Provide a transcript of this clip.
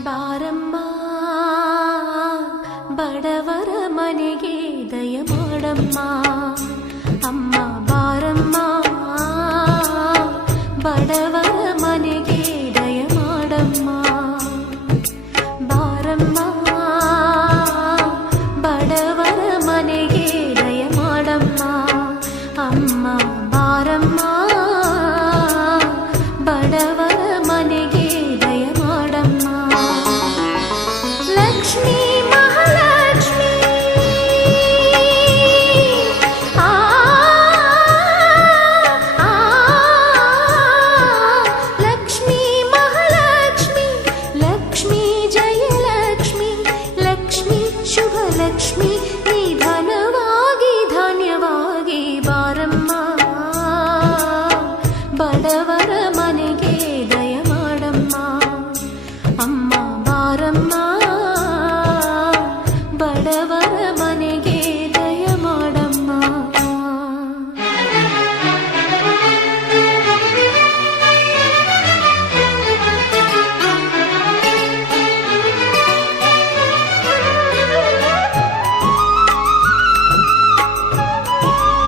ಬಾರಮ್ಮ ಬಡವರ ಮನೆಗೆ ದಯ ಮಾಡಮ್ಮ ಅಮ್ಮ ಬಾರಮ್ಮ ಬಡವರ ಮನೆಗೆ ದಯ ಮಾಡಮ್ಮ ಬಾರಮ್ಮ ಬಡವರ ಮನೆಗೆ ದಯ ಮಾಡಮ್ಮ ಅಮ್ಮ ಬಾರಮ್ಮ ಬಡವರ ಮನೆಗೆ ದಯ ಮಾಡಮ್ಮ ಲಕ್ಷ್ಮೀ ಮಹಾಲಕ್ಷ್ಮೀ ಲಕ್ಷ್ಮೀ ಮಹಾಲಕ್ಷ್ಮಿ ಲಕ್ಷ್ಮೀ ಜಯಲಕ್ಷ್ಮಿ ಲಕ್ಷ್ಮೀ ಶುಭ ಲಕ್ಷ್ಮಿ ನಿಧನವಾಗಿ ಧಾನ್ಯವಾಗಿ ಬಾರಮ್ಮ ಬಡವರ ಮನೆಗೆ ದಯ ಮಾಡಮ್ಮ ಅಮ್ಮ ಬಾರಮ್ಮ